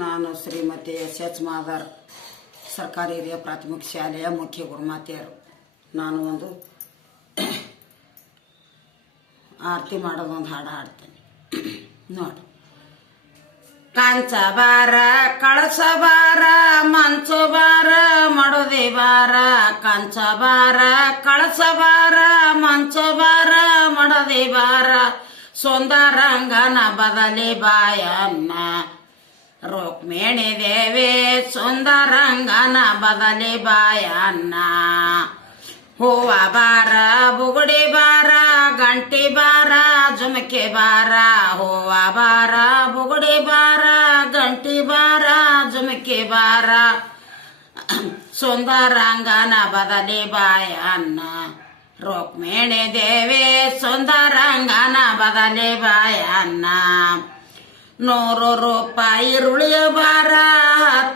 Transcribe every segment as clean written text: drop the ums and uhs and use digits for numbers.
ನಾನು ಶ್ರೀಮತಿ ಎಸ್ ಮಾದಾರ್ ಸರ್ಕಾರಿ ಹಿರಿಯ ಪ್ರಾಥಮಿಕ ಶಾಲೆಯ ಮುಖ್ಯ ಗುರುಮಾತೆಯರು. ನಾನು ಒಂದು ಆರತಿ ಮಾಡೋದೊಂದು ಹಾಡು ಹಾಡ್ತೇನೆ ನೋಡಿ. ಕಂಚ ಬಾರ ಕಳಸ ಬಾರ ಮಂಚು ಬಾರ ಮಡದಿ ಬಾರ, ಕಂಚ ಬಾರ ಕಳಸ ಬಾರ ಮಂಚು ಬಾರ ಮಡದಿ ಬಾರ, ಸುಂದರಂಗನ ಬದಲಿ ಬಾಯನ್ನ ರುಕ್ಮಿಣಿ ದೇವಿ ಸುಂದರಂಗನ ಬದಲಿ ಬಾಯನ್ನ. ಹೂವ ಬಾರ ಬುಗುಡಿ ಬಾರ ಗಂಟಿ ಬಾರ ಜುಮಕೆ ಬಾರ, ಹೂವ ಬಾರ ಬುಗುಡಿ ಬಾರ ಗಂಟಿ ಬಾರ ಜುಮಕೆ ಬಾರ, ಸುಂದರಂಗನ ಬದಲಿ ಬಾಯನ್ನ ರುಕ್ಮಿಣಿ ದೇವಿ ಸುಂದರಂಗನ ಬದಲಿ ಬಾಯನ್ನ. 100 ರೂಪಾಯಿ ಈರುಳ್ಳಿಯ ಬಾರ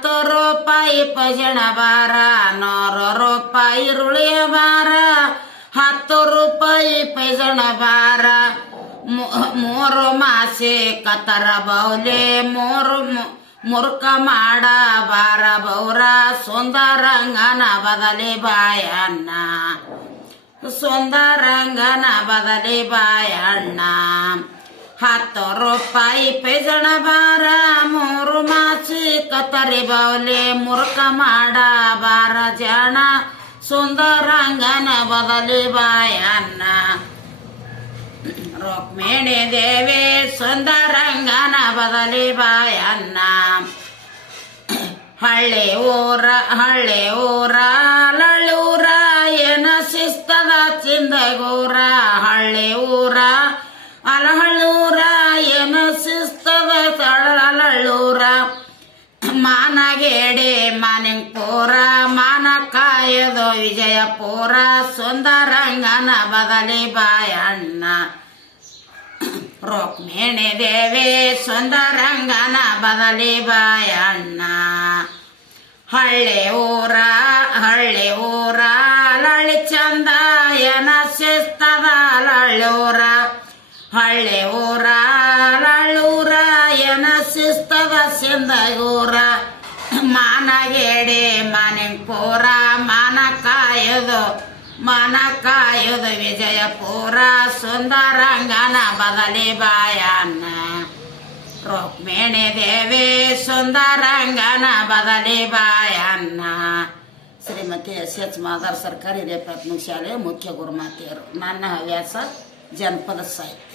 10 ರೂಪಾಯಿ ಪಜಣ ಬಾರ, 100 ರೂಪಾಯಿ ಈರುಳ್ಳಿಯ ಬಾರ 10 ರೂಪಾಯಿ ಪಜಣ ಬಾರ, 3 ಮಾಸೆ ಕತರ ಬೌಲೆ 3 ಮುರುಕ ಮಾಡ ಬಾರ ಬೌರ, ಸುಂದರಂಗನ ಬದಲಿ ಬಾಯಣ್ಣ ಸುಂದರಂಗನ ಬದಲಿ ಬಾಯಣ್ಣ. 10 ರೂಪಾಯಿ ಪೇಜಣ ಬಾರ 3 ಮಾಸಿ ಕತರಿ ಬೌಲೆ ಮುರುಕ ಮಾಡ ಬಾರ ಜಾಣ, ಸುಂದರಂಗನ ಬದಲಿ ಬಾಯಣ್ಣ ರುಕ್ಮಿಣಿ ದೇವಿ ಸುಂದರಂಗನ ಬದಲಿ ಬಾಯಣ್ಣ. ಹಳ್ಳಿ ಊರ ಲಳ್ಳೂರ ಏನ ಶಿಸ್ತದ ಚಿಂದಗೂರ, ಹಳ್ಳಿ ಊರ ಅಲಹಳ್ಳೂರ ಏನು ಶಿಸ್ತದ ತಳಲಳ್ಳೂರ, ಮಾನಗೇಡಿ ಮಾನಿಂಗ್ಪುರ ಮಾನ ಕಾಯದು ವಿಜಯಪುರ, ಸುಂದರಂಗನ ಬದಲಿ ಬಾಯಣ್ಣ ರುಕ್ಮಿಣಿ ದೇವಿ ಸುಂದರಂಗನ ಬದಲಿ ಬಾಯಣ್ಣ. ಹಳ್ಳಿ ಊರ ಲಳಿ ಚಂದ ಏನ ಶಿಸ್ತದ ಲಳ್ಳೂರ, ಹಳ್ಳಿ ಊರ ಲಳ್ಳೂರ ಏನ ಶಿಸ್ತದ ಸಿಂದಗೂರ, ಮಾನಗೇಡಿ ಮಾನಿಂಗ್ಪುರ ಮಾನ ಕಾಯದು ವಿಜಯಪುರ, ಸುಂದರಂಗನ ಬದಲಿ ಬಾಯಣ್ಣ ರುಕ್ಮಿಣಿ ದೇವಿ ಸುಂದರಂಗನ ಬದಲಿ ಬಾಯಣ್ಣ. ಶ್ರೀಮತಿ ಎಸ್ ಮಾದಾರ್ ಸರ್ಕಾರಿ ಹಿರಿಯ ಪ್ರಾಥಮಿಕ ಶಾಲೆಯ ಮುಖ್ಯ ಗುರುಮಾತೆಯರು. ನನ್ನ ಹವ್ಯಾಸ ಜನಪದ ಸಾಹಿತ್ಯ.